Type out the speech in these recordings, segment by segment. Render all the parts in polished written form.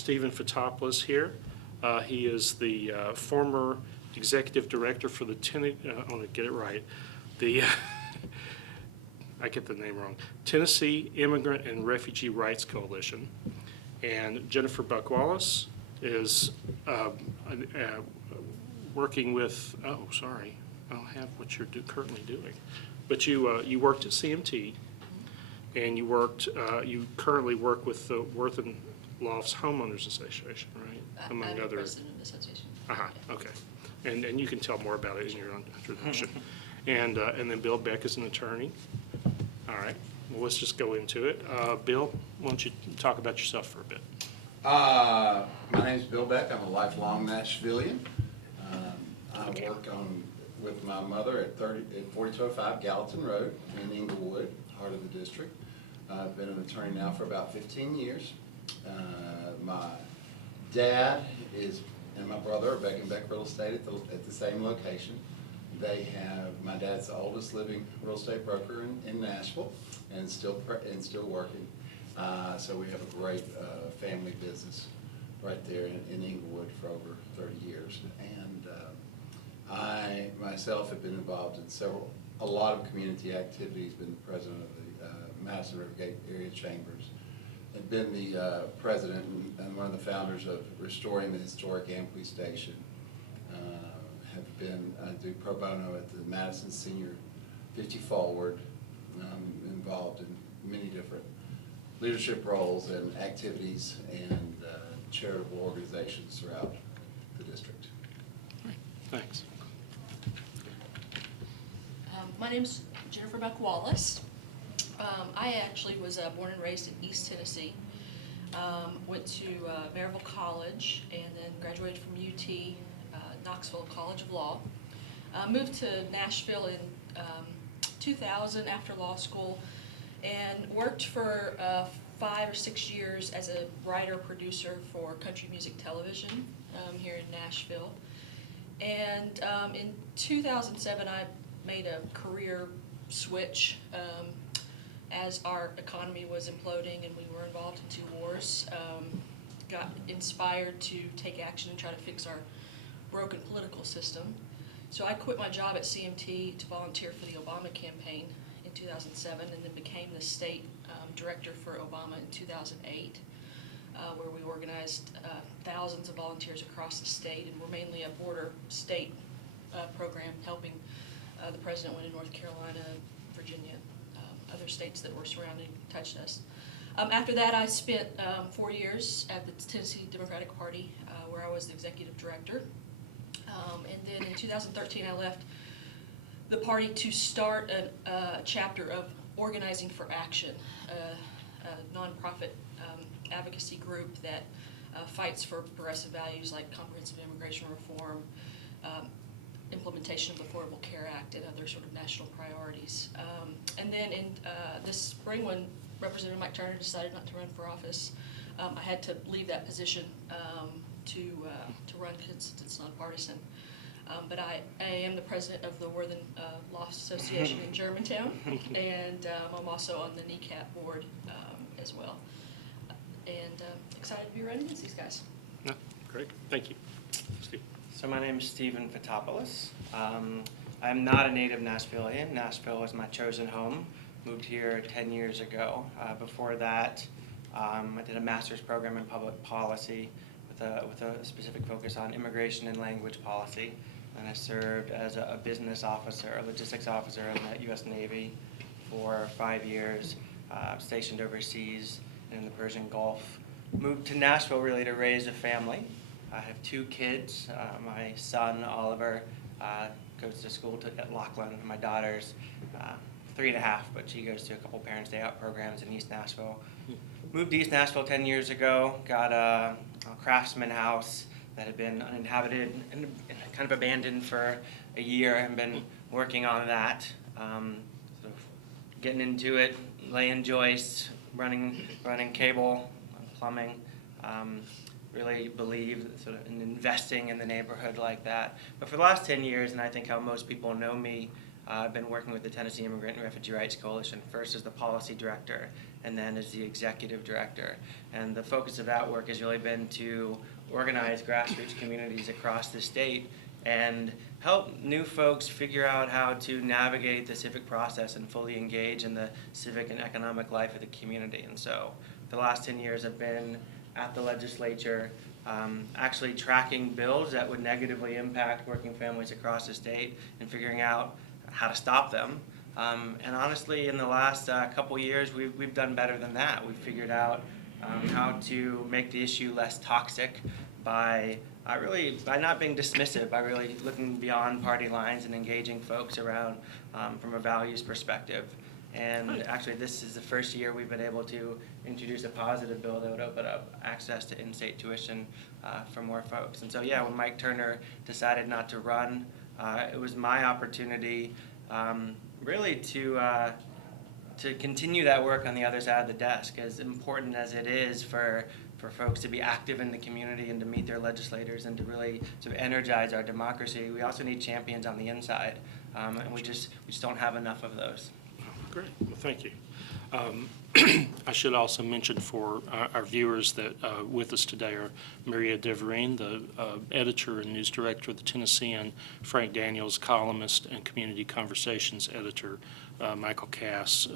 Stephen Fotopulos here. He is the former executive director for the I want to get it right. The I get the name wrong. Tennessee Immigrant and Refugee Rights Coalition. And Jennifer Buck Wallace is working with. Oh, sorry, I don't have what you're currently doing. But you worked at CMT, and you currently work with the Worth and Lofts Homeowners Association, right? I'm the president of the association. Okay. And you can tell more about it in your own introduction. And then Bill Beck is an attorney. All right. Well, let's just go into it. Bill, why don't you talk about yourself for a bit? My name is Bill Beck. I'm a lifelong Nashvilleian. I work with my mother at 4205 Gallatin Road in Inglewood, heart of the district. I've been an attorney now for about 15 years. My dad and my brother are Beck and Beck Real Estate at the same location. My dad's the oldest living real estate broker in Nashville, and still working. So we have a great family business right there in Inglewood for over 30 years. And I myself have been involved in a lot of community activities, been the president of the Madison Rivergate Area Chambers, and been the president and one of the founders of Restoring the Historic Amqui Station. I do pro bono at the Madison Senior 50 Forward. Involved in many different leadership roles and activities and charitable organizations throughout the district. All right. Thanks. My name's Jennifer Buck Wallace. I actually was born and raised in East Tennessee. Went to Maryville College and then graduated from UT Knoxville College of Law. Moved to Nashville in 2000 after law school and worked for 5 or 6 years as a writer-producer for country music television here in Nashville. And in 2007, I made a career switch as our economy was imploding and we were involved in 2 wars. Got inspired to take action and try to fix our broken political system. So I quit my job at CMT to volunteer for the Obama campaign in 2007 and then became the state director for Obama in 2008, where we organized thousands of volunteers across the state, and we're mainly a border state program helping the president win in North Carolina, Virginia, other states that were surrounding touched us. After that, I spent 4 years at the Tennessee Democratic Party, where I was the executive director. And then in 2013, I left the party to start a chapter of Organizing for Action, a nonprofit advocacy group that fights for progressive values like comprehensive immigration reform, implementation of the Affordable Care Act, and other sort of national priorities. And then in this spring, when Representative Mike Turner decided not to run for office, I had to leave that position to run because it's nonpartisan. But I am the president of the Worth and Lofts Association in Germantown, and I'm also on the NECAP board as well. And excited to be running against these guys. Yeah, great. Thank you. Steve. So my name is Stephen Fotopulos. I'm not a native Nashvilleian. Nashville was my chosen home. Moved here 10 years ago. Before that, I did a master's program in public policy with a specific focus on immigration and language policy. And I served as a business officer, a logistics officer in the U.S. Navy for 5 years, stationed overseas in the Persian Gulf. Moved to Nashville really to raise a family. I have 2 kids. My son, Oliver, goes to school at Laughlin. My daughter's 3.5, but she goes to a couple Parents' Day Out programs in East Nashville. Moved to East Nashville 10 years ago, got a craftsman house that had been uninhabited and kind of abandoned for a year, and been working on that, sort of getting into it, laying joists, running cable, plumbing. Really believe sort of in investing in the neighborhood like that. But for the last 10 years, and I think how most people know me, I've been working with the Tennessee Immigrant and Refugee Rights Coalition, first as the policy director and then as the executive director. And the focus of that work has really been to organize grassroots communities across the state and help new folks figure out how to navigate the civic process and fully engage in the civic and economic life of the community. And so for the last 10 years I've been at the legislature actually tracking bills that would negatively impact working families across the state and figuring out how to stop them. And honestly, in the last couple years, we've done better than that. We've figured out how to make the issue less toxic by not being dismissive, by really looking beyond party lines and engaging folks around from a values perspective. And actually, this is the first year we've been able to introduce a positive bill that would open up access to in-state tuition for more folks. And so, yeah, when Mike Turner decided not to run, it was my opportunity really to continue that work on the other side of the desk, as important as it is for folks to be active in the community and to meet their legislators and to really sort of energize our democracy. We also need champions on the inside, and we just don't have enough of those. Great. Well, thank you. I should also mention for our viewers that with us today are Maria Devereen, the editor and news director of the Tennessean, Frank Daniels, columnist and community conversations editor, Michael Cass,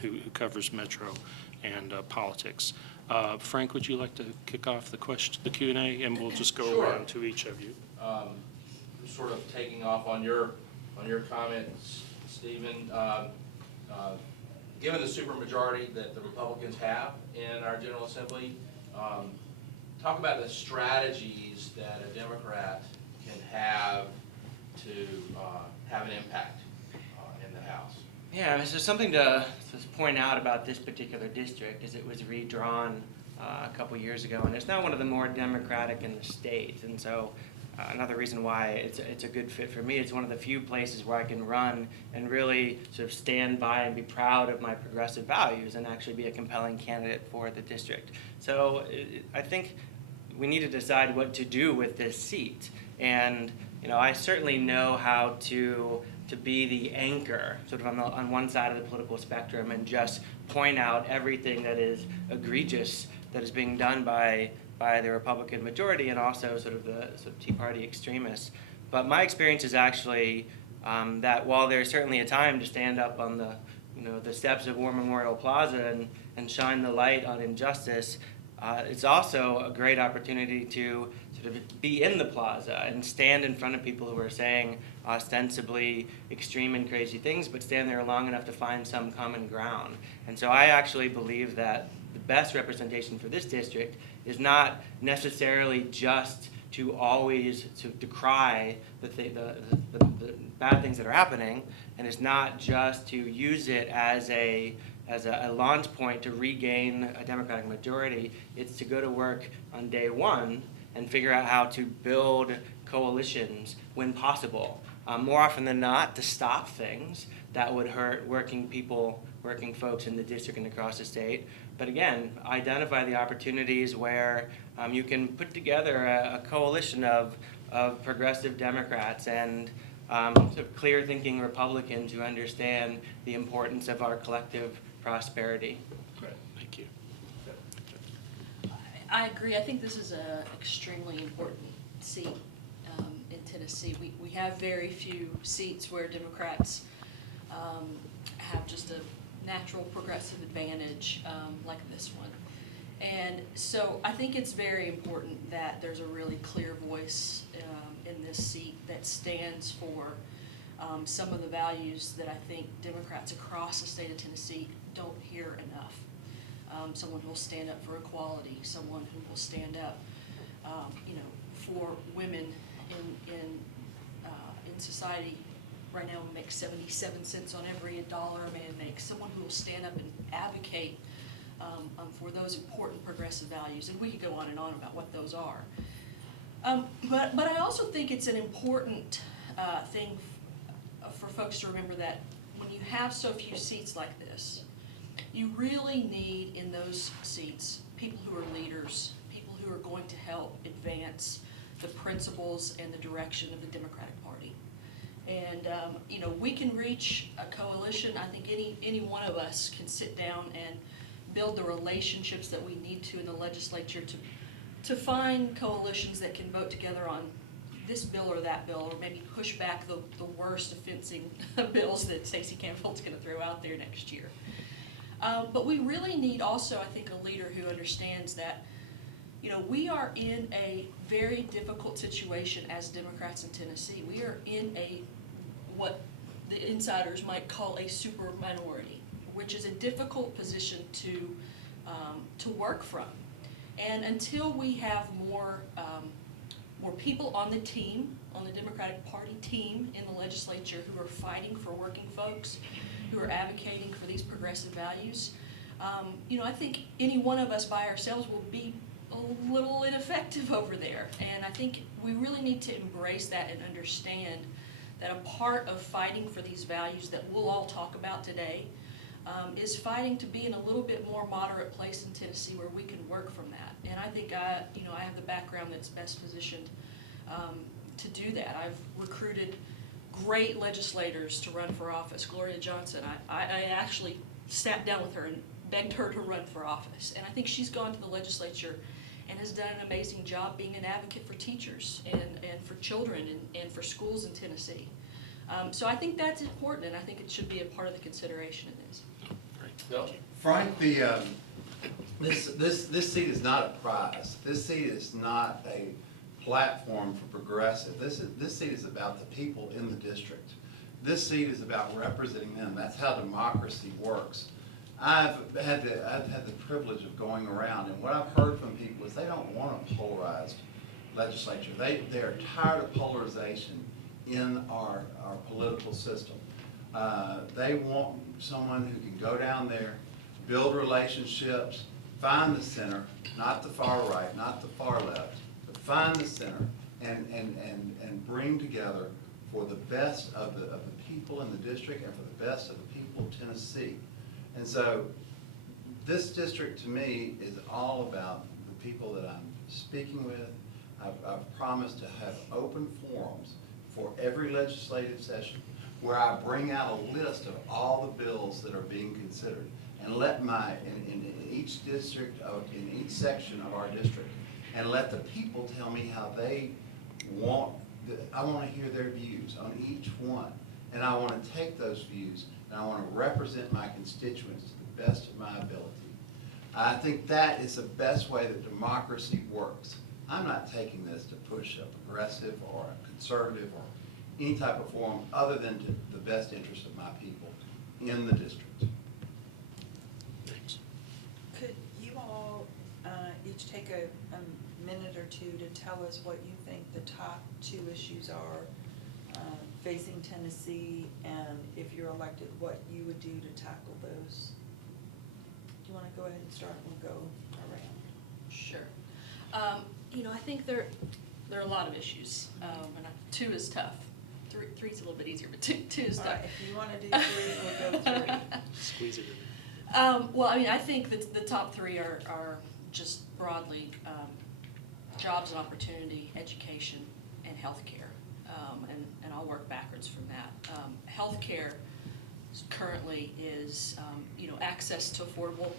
who covers Metro and politics. Frank, would you like to kick off the Q&A, and we'll just go Sure. around to each of you. Sort of taking off on your comments, Stephen. Given the supermajority that the Republicans have in our General Assembly, talk about the strategies that a Democrat can have to have an impact in the House. Yeah, so something to point out about this particular district is it was redrawn a couple years ago, and it's now one of the more Democratic in the state. And so another reason why it's a good fit for me, it's one of the few places where I can run and really sort of stand by and be proud of my progressive values and actually be a compelling candidate for the district. So I think we need to decide what to do with this seat. And I certainly know how to be the anchor sort of on one side of the political spectrum and just point out everything that is egregious that is being done by the Republican majority and also sort of the Tea Party extremists. But my experience is actually that while there's certainly a time to stand up on the steps of War Memorial Plaza and shine the light on injustice, it's also a great opportunity to sort of be in the plaza and stand in front of people who are saying ostensibly extreme and crazy things, but stand there long enough to find some common ground. And so I actually believe that the best representation for this district is not necessarily just to always to decry the bad things that are happening, and it's not just to use it as a launch point to regain a Democratic majority. It's to go to work on day one and figure out how to build coalitions when possible. More often than not, to stop things that would hurt working folks in the district and across the state. But again, identify the opportunities where you can put together a coalition of progressive Democrats and sort of clear-thinking Republicans who understand the importance of our collective prosperity. Great. Thank you. I agree. I think this is an extremely important seat in Tennessee. We have very few seats where Democrats have just a natural progressive advantage like this one. And so I think it's very important that there's a really clear voice in this seat that stands for some of the values that I think Democrats across the state of Tennessee don't hear enough. Someone who will stand up for equality, someone who will stand up, for women in society. Right now, we make 77 cents on every dollar a man makes. Someone who will stand up and advocate for those important progressive values, and we could go on and on about what those are. But I also think it's an important thing for folks to remember that when you have so few seats like this, you really need in those seats people who are leaders, people who are going to help advance the principles and the direction of the Democratic Party. And, you know, we can reach a coalition. I think any one of us can sit down and build the relationships that we need to in the legislature to find coalitions that can vote together on this bill or that bill, or maybe push back the worst offending bills that Stacey Canfield's gonna throw out there next year. But we really need also, I think, a leader who understands that, you know, we are in a very difficult situation as Democrats in Tennessee. We are in what the insiders might call a super minority, which is a difficult position to work from. And until we have more people on the team, on the Democratic Party team in the legislature who are fighting for working folks, who are advocating for these progressive values, you know, I think any one of us by ourselves will be a little ineffective over there. And I think we really need to embrace that and understand that a part of fighting for these values that we'll all talk about today is fighting to be in a little bit more moderate place in Tennessee where we can work from that. And I think I have the background that's best positioned to do that. I've recruited great legislators to run for office. Gloria Johnson, I actually sat down with her and begged her to run for office. And I think she's gone to the legislature and has done an amazing job being an advocate for teachers and for children and for schools in Tennessee. So I think that's important, and I think it should be a part of the consideration in this. Bill? Frank, this seat is not a prize. This seat is not a platform for progressive. This seat is about the people in the district. This seat is about representing them. That's how democracy works. I've had the privilege of going around, and what I've heard from people is they don't want a polarized legislature. They're tired of polarization in our political system. They want someone who can go down there, build relationships, find the center, not the far right, not the far left, but find the center and bring together for the best of the people in the district and for the best of the people of Tennessee. And so this district to me is all about the people that I'm speaking with. I've promised to have open forums for every legislative session where I bring out a list of all the bills that are being considered and let in each district, in each section of our district, and let the people tell me how they want, I want to hear their views on each one. And I want to take those views and I want to represent my constituents to the best of my ability. I think that is the best way that democracy works. I'm not taking this to push a progressive or a conservative or any type of forum other than to the best interest of my people in the district. Thanks. Could you all each take a minute or two to tell us what you think the top two issues are facing Tennessee, and if you're elected, what you would do to tackle those? Do you want to go ahead and start? We'll go around. Sure. You know, I think there are a lot of issues, and two is tough. Three's a little bit easier, but two is All tough. right, if you want to do three, we'll go three. Squeeze it in. Well, I mean, I think that the top three are just broadly jobs and opportunity, education, and healthcare. And I'll work backwards from that. Healthcare currently is, access to affordable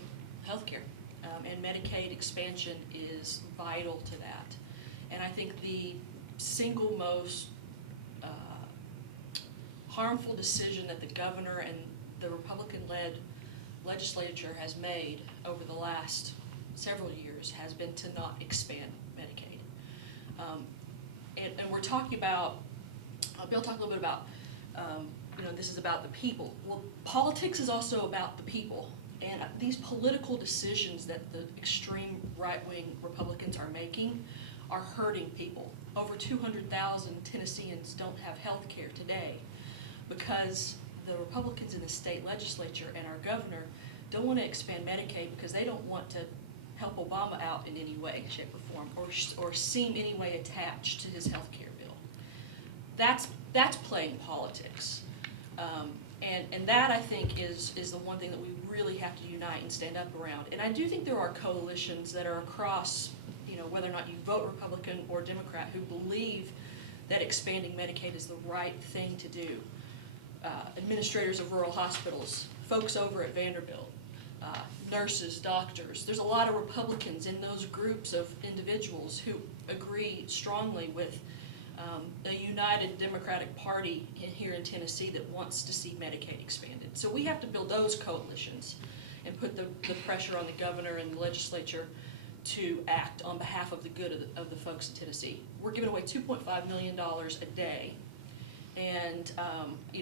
healthcare. And Medicaid expansion is vital to that. And I think the single most harmful decision that the governor and the Republican-led legislature has made over the last several years has been to not expand Medicaid. And we're talking about, Bill talked a little bit about, this is about the people. Well, politics is also about the people. And these political decisions that the extreme right-wing Republicans are making are hurting people. Over 200,000 Tennesseans don't have health care today because the Republicans in the state legislature and our governor don't want to expand Medicaid because they don't want to help Obama out in any way, shape, or form, or seem any way attached to his health care bill. That's playing politics. And that, I think, is the one thing that we really have to unite and stand up around. And I do think there are coalitions that are across, whether or not you vote Republican or Democrat, who believe that expanding Medicaid is the right thing to do. Administrators of rural hospitals, folks over at Vanderbilt, nurses, doctors. There's a lot of Republicans in those groups of individuals who agree strongly with a united Democratic Party here in Tennessee that wants to see Medicaid expanded. So we have to build those coalitions and put the pressure on the governor and the legislature to act on behalf of the good of the folks in Tennessee. We're giving away $2.5 million a day. And,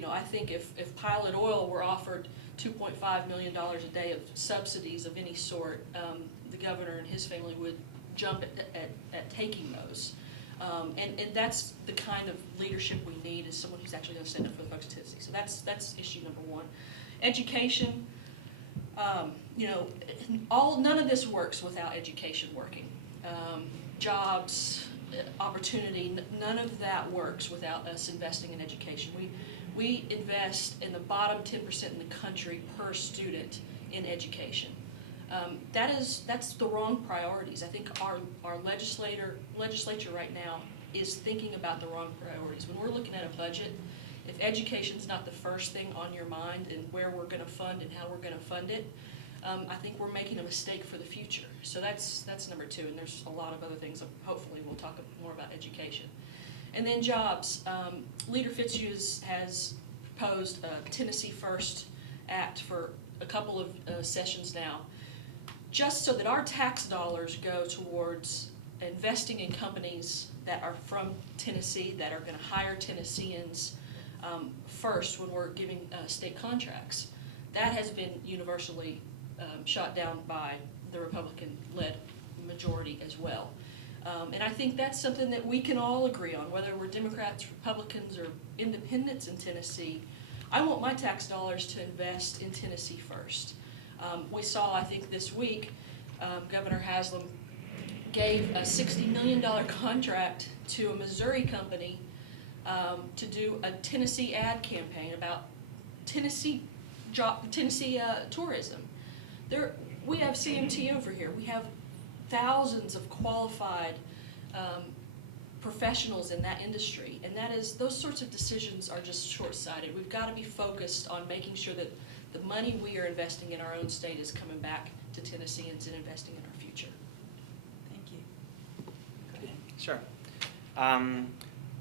I think if Pilot Oil were offered $2.5 million a day of subsidies of any sort, the governor and his family would jump at taking those. And that's the kind of leadership we need, is someone who's actually going to stand up for the folks in Tennessee. So that's issue number one. Education, none of this works without education working. Jobs, opportunity, none of that works without us investing in education. We invest in the bottom 10% in the country per student in education. That's the wrong priorities. I think our legislature right now is thinking about the wrong priorities. When we're looking at a budget, if education's not the first thing on your mind and where we're going to fund and how we're going to fund it, I think we're making a mistake for the future. So that's number two, and there's a lot of other things. Hopefully we'll talk more about education. And then jobs. Leader Fitzhugh has proposed a Tennessee First Act for a couple of sessions now, just so that our tax dollars go towards investing in companies that are from Tennessee, that are going to hire Tennesseans first when we're giving state contracts. That has been universally shot down by the Republican-led majority as well. And I think that's something that we can all agree on, whether we're Democrats, Republicans, or independents in Tennessee. I want my tax dollars to invest in Tennessee first. We saw, I think this week, Governor Haslam gave a $60 million contract to a Missouri company to do a Tennessee ad campaign about Tennessee tourism. We have CMT over here. We have thousands of qualified professionals in that industry, and those sorts of decisions are just short-sighted. We've got to be focused on making sure that the money we are investing in our own state is coming back to Tennesseans and investing in our future. Thank you. Go ahead. Sure.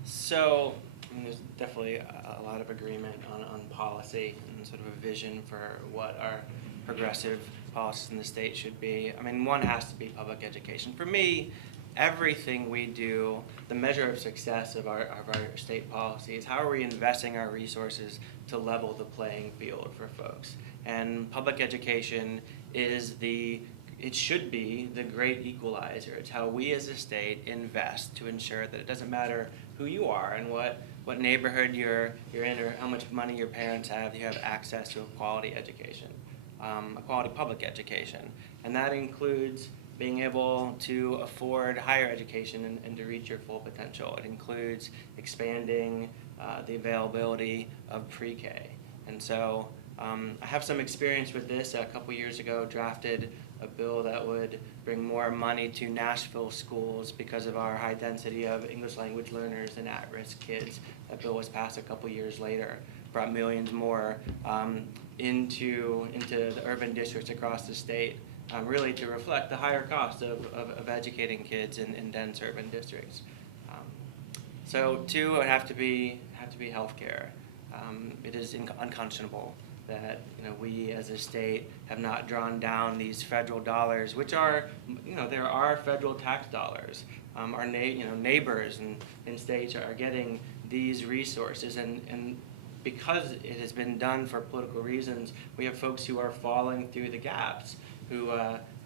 So there's definitely a lot of agreement on policy and sort of a vision for what our progressive policies in the state should be. I mean, one has to be public education. For me, everything we do, the measure of success of our state policy is how are we investing our resources to level the playing field for folks. And public education it should be the great equalizer. It's how we as a state invest to ensure that it doesn't matter who you are and what neighborhood you're in or how much money your parents have, you have access to a quality education, a quality public education. And that includes being able to afford higher education and to reach your full potential. It includes expanding the availability of pre-K. And so I have some experience with this. A couple years ago, drafted a bill that would bring more money to Nashville schools because of our high density of English language learners and at-risk kids. That bill was passed a couple years later, brought millions more into the urban districts across the state, really to reflect the higher cost of educating kids in dense urban districts. So two, it would have to be healthcare. It is unconscionable that we as a state have not drawn down these federal dollars, which are there are federal tax dollars. Our neighbors and states are getting these resources, and because it has been done for political reasons, we have folks who are falling through the gaps, who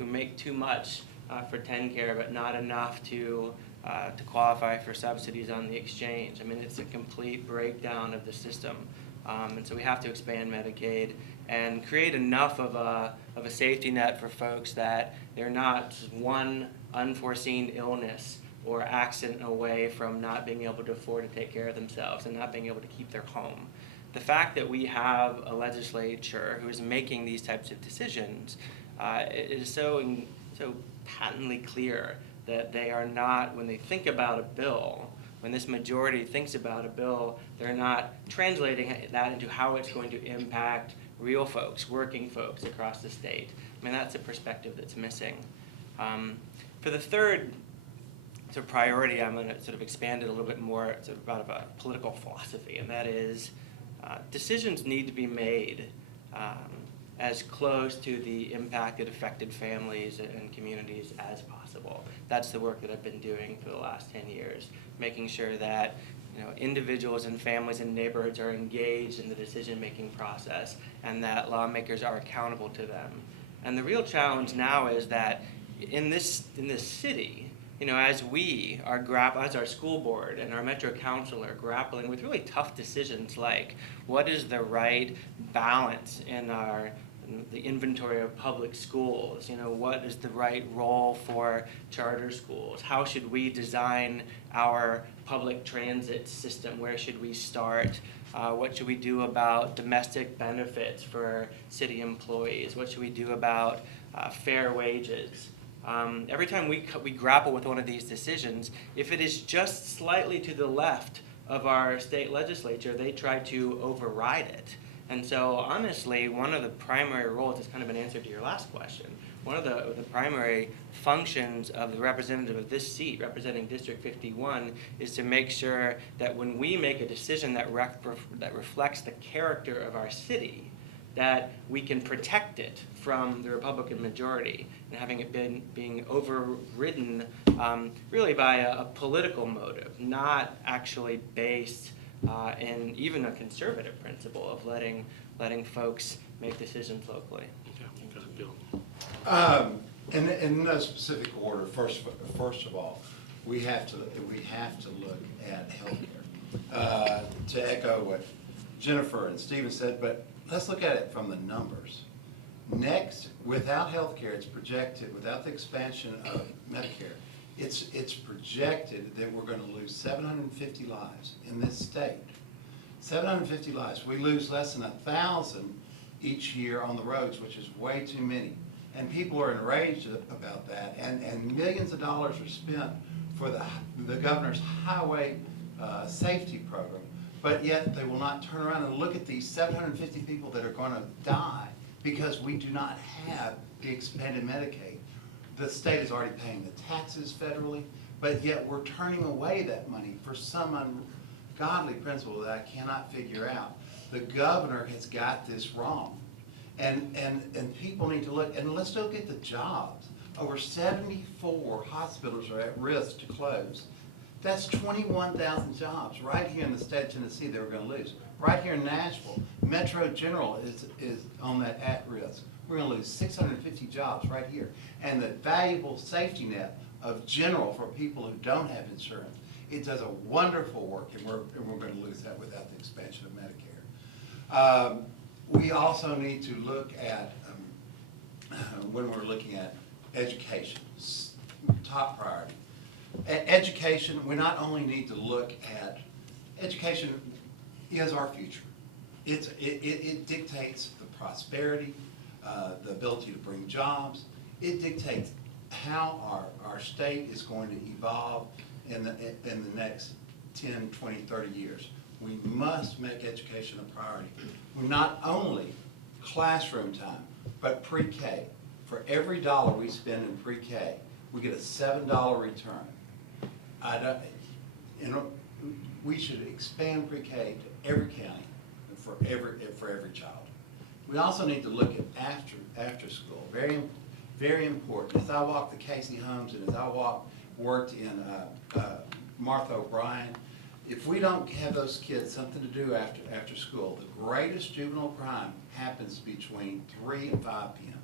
make too much for TennCare but not enough to qualify for subsidies on the exchange. I mean, it's a complete breakdown of the system. And so we have to expand Medicaid and create enough of a safety net for folks that they're not one unforeseen illness or accident away from not being able to afford to take care of themselves and not being able to keep their home. The fact that we have a legislature who is making these types of decisions it is so patently clear that they are not, when they think about a bill, when this majority thinks about a bill, they're not translating that into how it's going to impact real folks, working folks across the state. I mean, that's a perspective that's missing. For the third sort of priority, I'm going to sort of expand it a little bit more. It's about a political philosophy, and that is decisions need to be made as close to the impacted, affected families and communities as possible. That's the work that I've been doing for the last 10 years, making sure that individuals and families and neighborhoods are engaged in the decision-making process and that lawmakers are accountable to them. And the real challenge now is that in this city, as we are as our school board and our metro council are grappling with really tough decisions like what is the right balance in the inventory of public schools, what is the right role for charter schools, how should we design our public transit system, where should we start, what should we do about domestic benefits for city employees, what should we do about fair wages. Every time we grapple with one of these decisions, if it is just slightly to the left of our state legislature, they try to override it. And so honestly, one of the primary roles is kind of an answer to your last question. One of the primary functions of the representative of this seat, representing District 51, is to make sure that when we make a decision that reflects the character of our city, that we can protect it from the Republican majority and having it being overridden really by a political motive, not actually based in even a conservative principle of letting folks make decisions locally. Yeah, you got it, Bill. In no specific order, first of all, we have to look at healthcare. To echo what Jennifer and Stephen said, but let's look at it from the numbers. Next, without healthcare, it's projected, without the expansion of Medicare, it's projected that we're going to lose 750 lives in this state. 750 lives. We lose less than 1,000 each year on the roads, which is way too many. And people are enraged about that. And millions of dollars are spent for the governor's highway safety program. But yet they will not turn around and look at these 750 people that are going to die because we do not have the expanded Medicaid. The state is already paying the taxes federally, but yet we're turning away that money for some ungodly principle that I cannot figure out. The governor has got this wrong. And people need to look, and let's look at the jobs. Over 74 hospitals are at risk to close. That's 21,000 jobs right here in the state of Tennessee that we're going to lose. Right here in Nashville, Metro General is on that at risk. We're going to lose 650 jobs right here. And the valuable safety net of General for people who don't have insurance, it does a wonderful work, and we're going to lose that without the expansion of Medicare. We also need to look at, when we're looking at education, top priority. Education, we not only need to look at, education is our future. It dictates the prosperity, the ability to bring jobs. It dictates how our state is going to evolve in the next 10, 20, 30 years. We must make education a priority. Not only classroom time, but pre-K. For every dollar we spend in pre-K, we get a $7 return. We should expand pre-K to every county and for every child. We also need to look at after school. Very, very important. As I walked the Casey homes and as I worked in Martha O'Brien, if we don't have those kids something to do after school, the greatest juvenile crime happens between 3 and 5 p.m.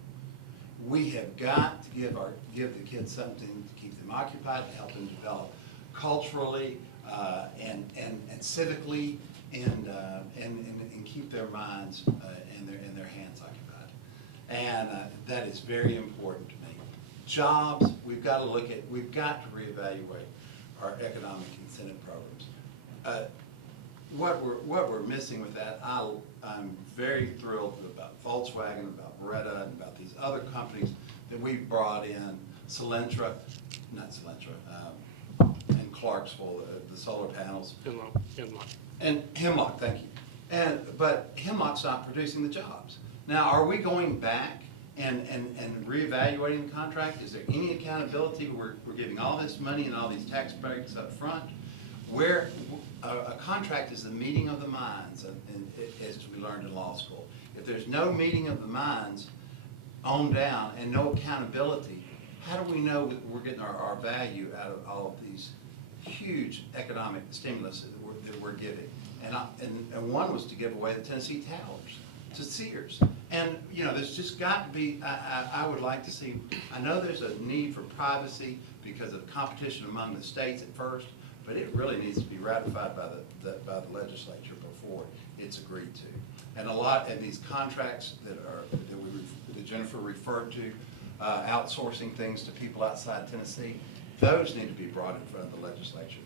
We have got to give the kids something to keep them occupied, to help them develop culturally and civically, and keep their minds and their hands occupied. And that is very important to me. Jobs, we've got to reevaluate our economic incentive programs. What we're missing with that, I'm very thrilled about Volkswagen, about Beretta, and about these other companies that we've brought in, and Clarksville, the solar panels. Inline. And Hemlock, thank you. But Hemlock's not producing the jobs. Now, are we going back and reevaluating the contract? Is there any accountability? We're giving all this money and all these tax breaks up front. Where a contract is the meeting of the minds, as we learned in law school. If there's no meeting of the minds on down and no accountability, how do we know that we're getting our value out of all of these huge economic stimulus that we're giving? And one was to give away the Tennessee Towers to Sears. And, you know, there's just got to be, I would like to see, I know there's a need for privacy because of competition among the states at first, but it really needs to be ratified by the legislature before it's agreed to. And these contracts that Jennifer referred to, outsourcing things to people outside Tennessee, those need to be brought in front of the legislature.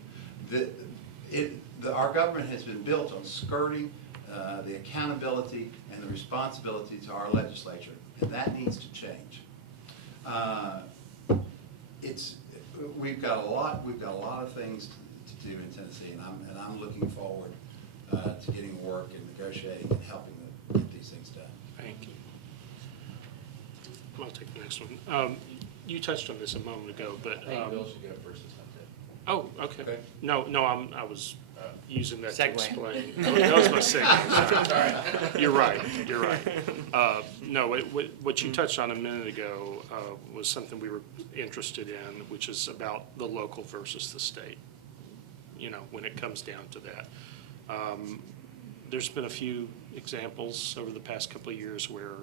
Our government has been built on skirting the accountability and the responsibility to our legislature, and that needs to change. We've got a lot of things to do in Tennessee, and I'm looking forward to getting work and negotiating and helping them get these things done. Thank you. I'll take the next one. You touched on this a moment ago, but. I think Bill should go first this time, too. Oh, okay. Okay. No, I was using that to Segue. explain. That was my segue. You're right. No, what you touched on a minute ago was something we were interested in, which is about the local versus the state, you know, when it comes down to that. There's been a few examples over the past couple of years where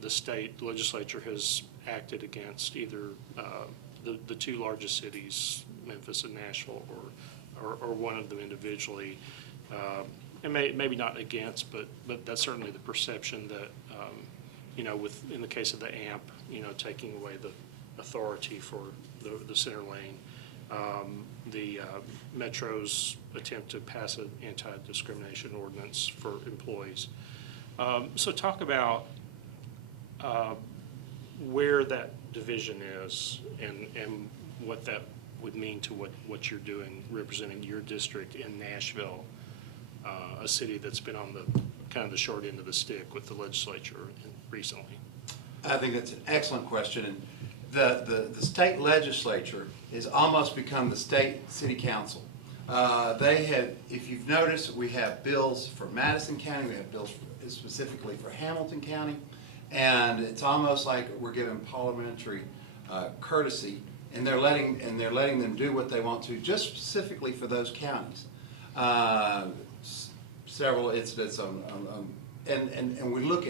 the state legislature has acted against either the two largest cities, Memphis and Nashville, or one of them individually. And maybe not against, but that's certainly the perception that, you know, in the case of the AMP, you know, taking away the authority for the center lane, the Metro's attempt to pass an anti-discrimination ordinance for employees. So talk about where that division is and what that would mean to what you're doing, representing your district in Nashville, a city that's been on the kind of the short end of the stick with the legislature recently. I think that's an excellent question. And the state legislature has almost become the state city council. If you've noticed, we have bills for Madison County, we have bills specifically for Hamilton County, and it's almost like we're giving parliamentary courtesy, and they're letting them do what they want to, just specifically for those counties. Several incidents and we look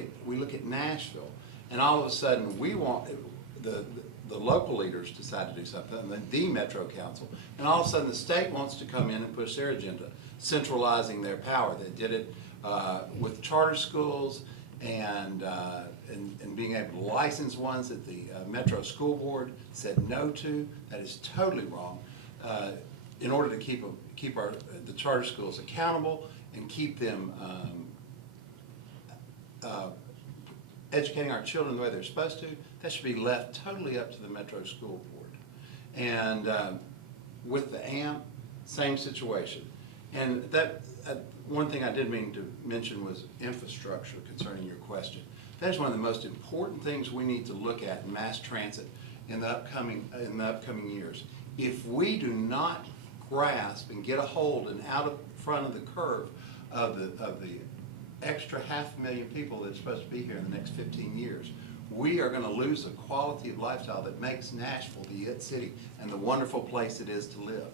at Nashville, and all of a sudden we want the local leaders decide to do something, and then the Metro Council, and all of a sudden the state wants to come in and push their agenda, centralizing their power. They did it with charter schools and being able to license ones that the Metro School Board said no to. That is totally wrong. In order to keep the charter schools accountable and keep them educating our children the way they're supposed to, that should be left totally up to the Metro School Board. And with the AMP, same situation. And that one thing I did mean to mention was infrastructure concerning your question. That is one of the most important things we need to look at in mass transit in the upcoming years. If we do not grasp and get a hold and out of front of the curve of the extra 500,000 people that are supposed to be here in the next 15 years, we are going to lose the quality of lifestyle that makes Nashville the it city and the wonderful place it is to live.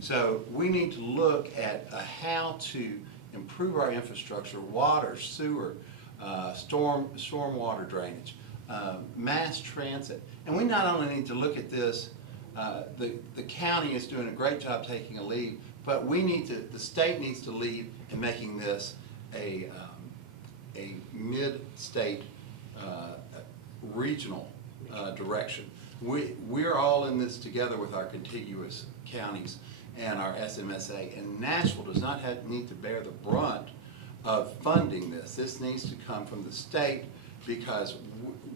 So we need to look at how to improve our infrastructure, water, sewer, storm water drainage, mass transit. And we not only need to look at this, the county is doing a great job taking a lead, but the state needs to lead in making this a mid-state regional direction. We're all in this together with our contiguous counties and our SMSA, and Nashville does not need to bear the brunt of funding this. This needs to come from the state because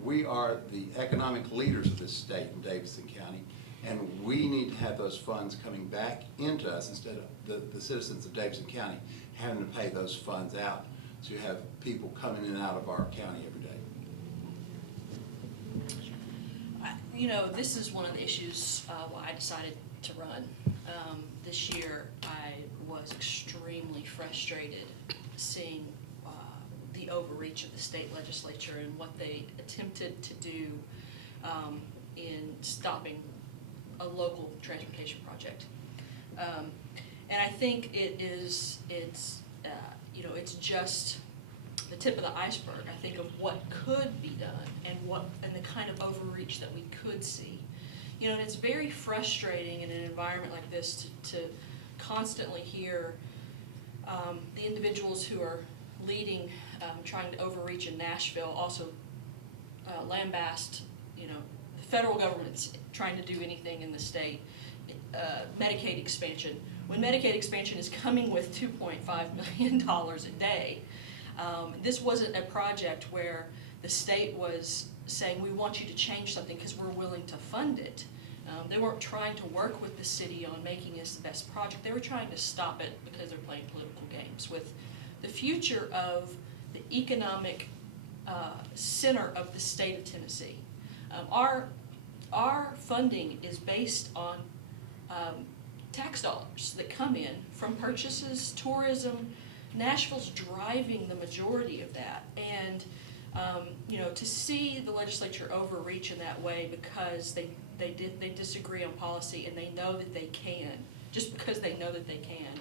we are the economic leaders of this state in Davidson County, And we need to have those funds coming back into us instead of the citizens of Davidson County having to pay those funds out to have people coming in and out of our county every day. This is one of the issues why I decided to run. This year, I was extremely frustrated seeing the overreach of the state legislature and what they attempted to do in stopping a local transportation project. And I think it's just the tip of the iceberg, I think, of what could be done and the kind of overreach that we could see. And it's very frustrating in an environment like this to constantly hear the individuals who are leading, trying to overreach in Nashville, also lambast, the federal government's trying to do anything in the state. Medicaid expansion. When Medicaid expansion is coming with $2.5 million a day, this wasn't a project where the state was saying, we want you to change something because we're willing to fund it. They weren't trying to work with the city on making this the best project. They were trying to stop it because they're playing political games with the future of the economic center of the state of Tennessee. Our funding is based on tax dollars that come in from purchases, tourism. Nashville's driving the majority of that, and to see the legislature overreach in that way because they disagree on policy and they know that they can, just because they know that they can,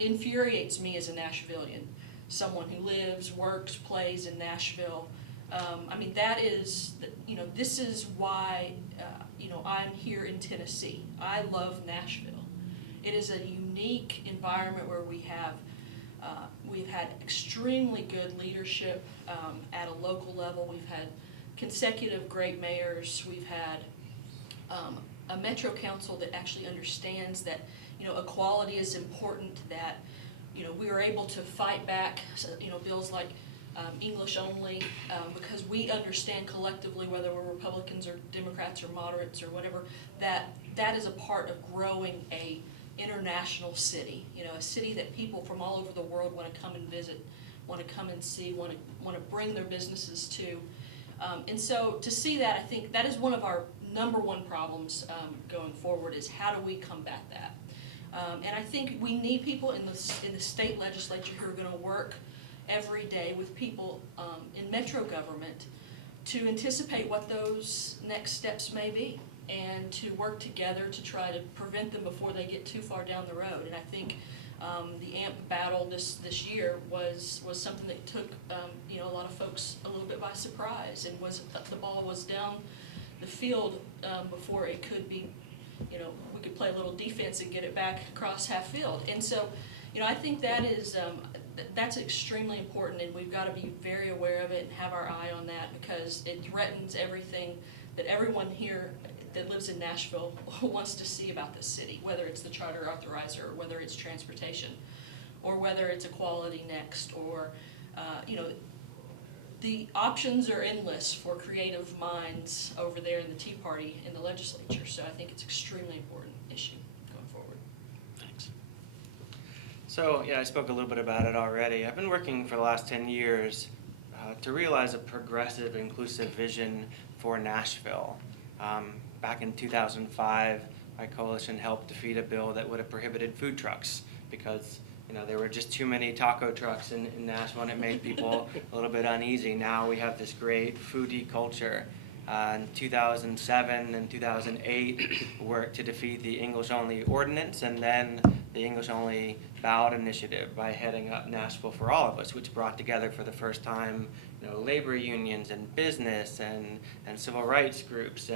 infuriates me as a Nashvilleian, someone who lives, works, plays in Nashville. That is, this is why, I'm here in Tennessee. I love Nashville. It is a unique environment where we've had extremely good leadership at a local level. We've had consecutive great mayors. We've had a Metro Council that actually understands that, equality is important, that, we are able to fight back, bills like English only, because we understand collectively, whether we're Republicans or Democrats or moderates or whatever, that is a part of growing a international city, a city that people from all over the world want to come and visit, want to come and see, want to bring their businesses to. And so to see that, I think that is one of our number one problems going forward, is how do we combat that? And I think we need people in the state legislature who are going to work every day with people in metro government to anticipate what those next steps may be, and to work together to try to prevent them before they get too far down the road. And I think the AMP battle this year was something that took a lot of folks a little bit by surprise, and the ball was down the field before it could be, we could play a little defense and get it back across half field. And so, I think that is that's extremely important, and we've got to be very aware of it and have our eye on that, because it threatens everything that everyone here that lives in Nashville wants to see about this city, whether it's the charter authorizer, or whether it's transportation, or whether it's equality next, or the options are endless for creative minds over there in the Tea Party in the legislature. So I think it's an extremely important issue going forward. Thanks. So, I spoke a little bit about it already. I've been working for the last 10 years to realize a progressive, inclusive vision for Nashville. Back in 2005, my coalition helped defeat a bill that would have prohibited food trucks because there were just too many taco trucks in Nashville, and it made people a little bit uneasy. Now we have this great foodie culture. In 2007 and 2008, worked to defeat the English-only ordinance, and then the English-only ballot initiative by heading up Nashville for All of Us, which brought together for the first time labor unions and business and civil rights groups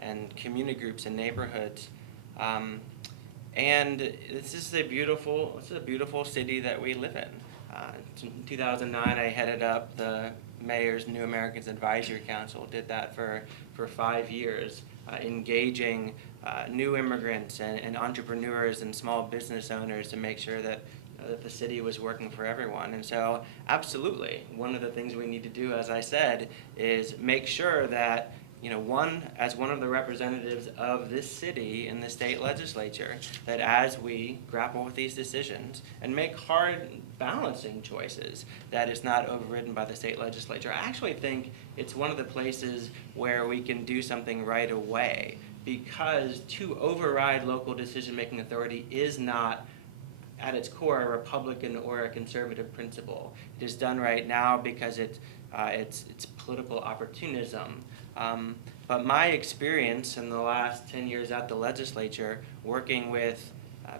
and community groups and neighborhoods. And this is a beautiful city that we live in. In 2009, I headed up the Mayor's New Americans Advisory Council. Did that for 5 years, engaging new immigrants and entrepreneurs and small business owners to make sure that the city was working for everyone. And so, absolutely, one of the things we need to do, as I said, is make sure that as one of the representatives of this city in the state legislature, that as we grapple with these decisions and make hard balancing choices, that it's not overridden by the state legislature. I actually think it's one of the places where we can do something right away, because to override local decision-making authority is not at its core a Republican or a conservative principle. It is done right now because it's political opportunism. But my experience in the last 10 years at the legislature, working with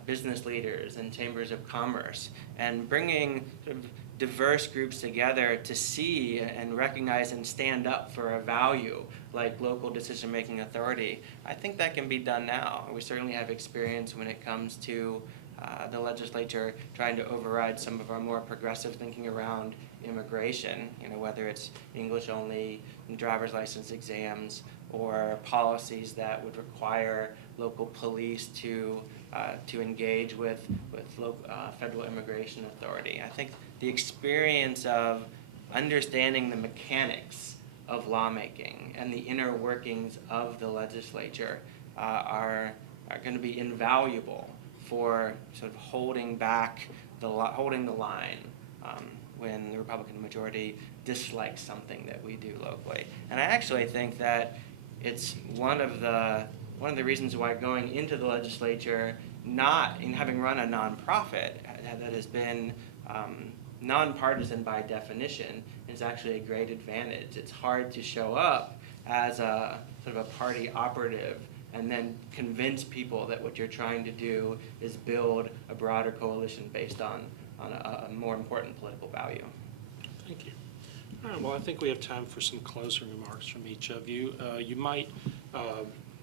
business leaders and chambers of commerce, and bringing sort of diverse groups together to see and recognize and stand up for a value like local decision-making authority, I think that can be done now. We certainly have experience when it comes to the legislature trying to override some of our more progressive thinking around immigration, whether it's English-only driver's license exams or policies that would require local police to engage with federal immigration authority. I think the experience of understanding the mechanics of lawmaking and the inner workings of the legislature are going to be invaluable for sort of holding the line when the Republican majority dislikes something that we do locally. And I actually think that it's one of the reasons why going into the legislature, not in having run a nonprofit that has been nonpartisan by definition, is actually a great advantage. It's hard to show up as a sort of a party operative and then convince people that what you're trying to do is build a broader coalition based on a more important political value. Thank you. All right, well, I think we have time for some closing remarks from each of you. You might,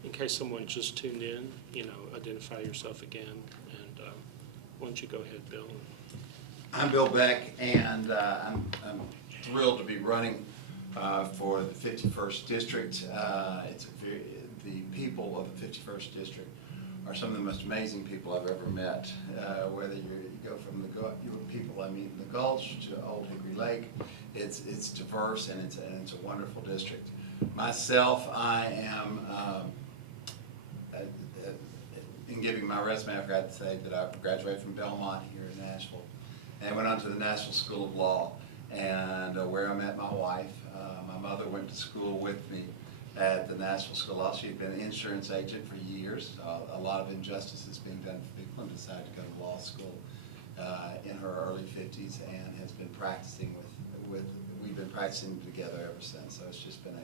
in case someone just tuned in, identify yourself again. And why don't you go ahead, Bill? I'm Bill Beck, and I'm thrilled to be running for the 51st District. The people of the 51st District are some of the most amazing people I've ever met. Whether you go from the people I meet in the Gulch to Old Hickory Lake, it's diverse, and it's a wonderful district. Myself, I am in giving my resume, I forgot to say that I graduated from Belmont here in Nashville, and went on to the National School of Law, and where I met my wife. My mother went to school with me at the National School of Law. She'd been an insurance agent for years. A lot of injustices being done for people, and decided to go to law school in her early 50s, and has been practicing we've been practicing together ever since. So it's just been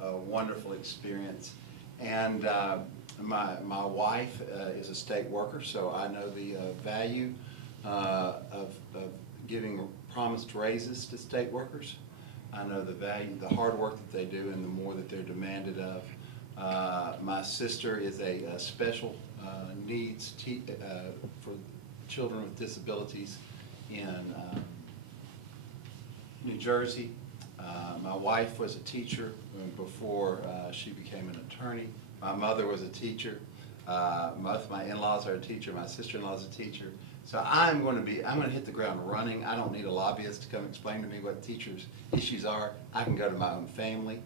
a wonderful experience. And my wife is a state worker, so I know the value of giving promised raises to state workers. I know the value, the hard work that they do, and the more that they're demanded of. My sister is a special needs for children with disabilities in New Jersey. My wife was a teacher before she became an attorney. My mother was a teacher. Both of my in-laws are a teacher. My sister-in-law is a teacher. So I'm going to hit the ground running. I don't need a lobbyist to come explain to me what teachers' issues are. I can go to my own family.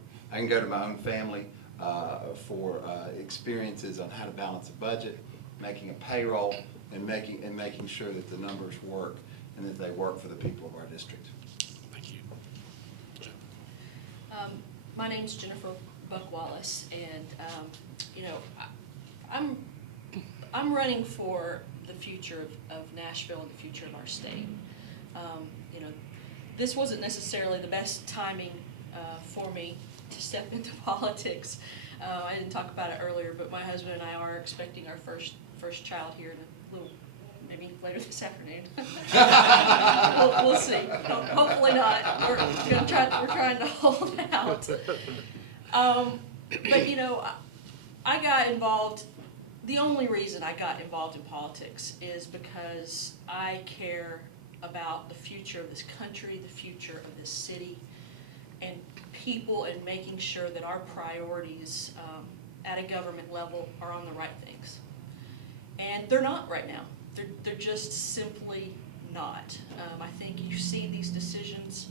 For experiences on how to balance a budget, making a payroll, and making sure that the numbers work and that they work for the people of our district. Thank you. My name's Jennifer Buck Wallace, and I'm running for the future of Nashville and the future of our state. This wasn't necessarily the best timing for me to step into politics. I didn't talk about it earlier, but my husband and I are expecting our first child here in a little, maybe later this afternoon. We'll see. Hopefully not. We're trying to hold out. But I got involved. The only reason I got involved in politics is because I care about the future of this country, the future of this city, and people, and making sure that our priorities at a government level are on the right things. And they're not right now. They're just simply not. I think you see these decisions,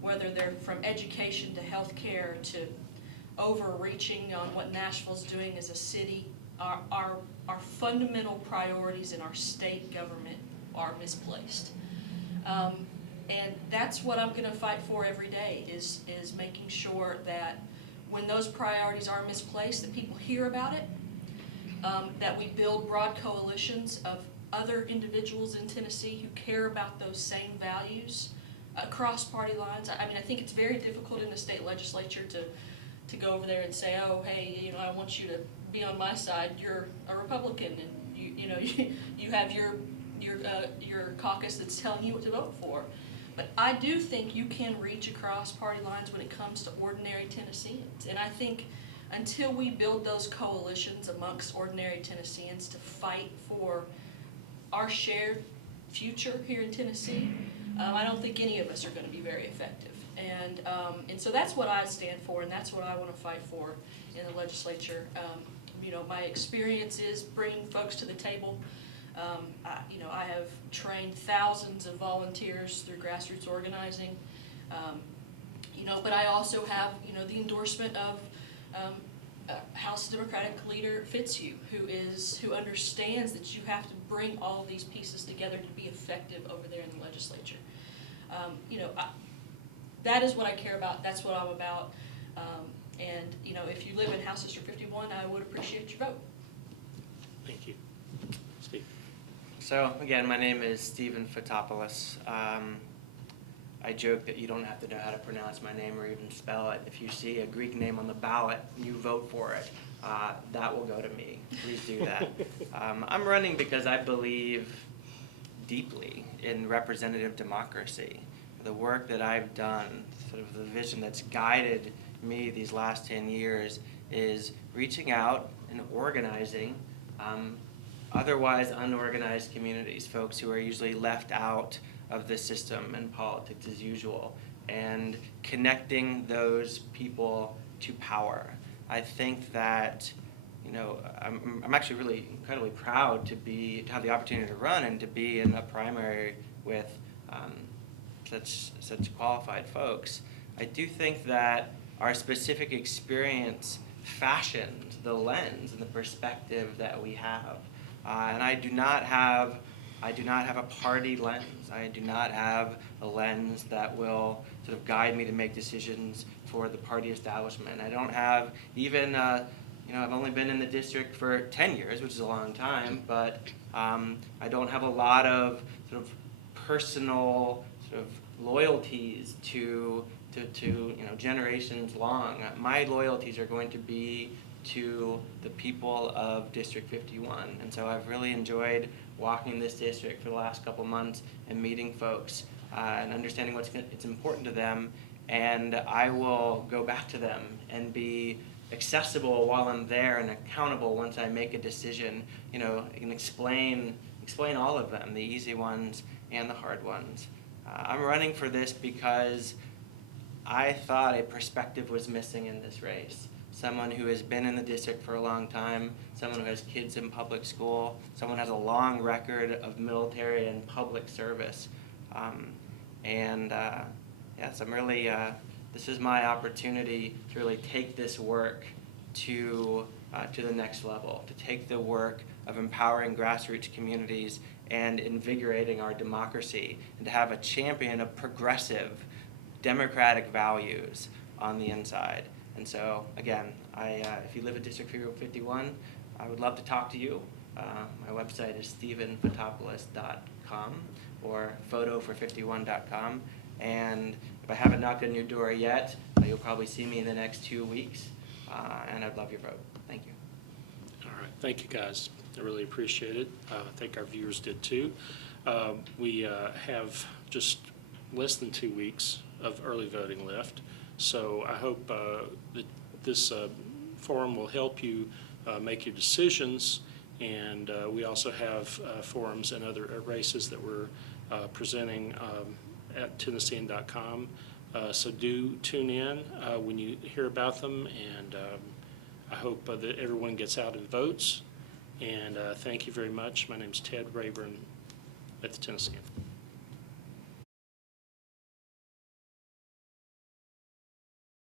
whether they're from education to healthcare to overreaching on what Nashville's doing as a city. Our fundamental priorities in our state government are misplaced. And that's what I'm going to fight for every day, is making sure that when those priorities are misplaced, that people hear about it, that we build broad coalitions of other individuals in Tennessee who care about those same values across party lines. I mean, I think it's very difficult in the state legislature to go over there and say, oh, hey, you know, I want you to be on my side. You're a Republican, and you have your caucus that's telling you what to vote for. But I do think you can reach across party lines when it comes to ordinary Tennesseans. And I think until we build those coalitions amongst ordinary Tennesseans to fight for our shared future here in Tennessee, I don't think any of us are going to be very effective. And so that's what I stand for, and that's what I want to fight for in the legislature. My experience is bringing folks to the table. I have trained thousands of volunteers through grassroots organizing, but I also have, the endorsement of House Democratic leader Fitzhugh, who understands that you have to bring all of these pieces together to be effective over there in the legislature. That is what I care about. That's what I'm about. And if you live in House District 51, I would appreciate your vote. Thank you. Steve. So again, my name is Stephen Fotopulos. I joke that you don't have to know how to pronounce my name or even spell it. If you see a Greek name on the ballot and you vote for it, that will go to me. Please do that. I'm running because I believe deeply in representative democracy. The work that I've done, sort of the vision that's guided me these last 10 years, is reaching out and organizing otherwise unorganized communities, folks who are usually left out of the system and politics as usual, and connecting those people to power. I think that, I'm actually really incredibly proud to have the opportunity to run and to be in a primary with such qualified folks. I do think that our specific experience fashioned the lens and the perspective that we have. And I do not have a party lens. I do not have a lens that will sort of guide me to make decisions for the party establishment. I don't have even, I've only been in the district for 10 years, which is a long time, but I don't have a lot of sort of personal sort of loyalties to generations long. My loyalties are going to be to the people of District 51. And so I've really enjoyed walking this district for the last couple months and meeting folks and understanding it's important to them. And I will go back to them and be accessible while I'm there and accountable once I make a decision. I can explain all of them, the easy ones and the hard ones. I'm running for this because I thought a perspective was missing in this race. Someone who has been in the district for a long time, someone who has kids in public school, someone who has a long record of military and public service. Yes, I'm really, this is my opportunity to really take this work to the next level, to take the work of empowering grassroots communities and invigorating our democracy, and to have a champion of progressive democratic values on the inside. And so, again, if you live in District 51, I would love to talk to you. My website is stephenfotopoulos.com or photofor51.com. And if I haven't knocked on your door yet, you'll probably see me in the next 2 weeks. And I'd love your vote. Thank you. All right. Thank you, guys. I really appreciate it. I think our viewers did too. We have just less than 2 weeks of early voting left. So I hope that this forum will help you make your decisions. And we also have forums and other races that we're presenting at Tennessean.com. So do tune in when you hear about them. And I hope that everyone gets out and votes. And thank you very much. My name is Ted Rayburn at the Tennessean.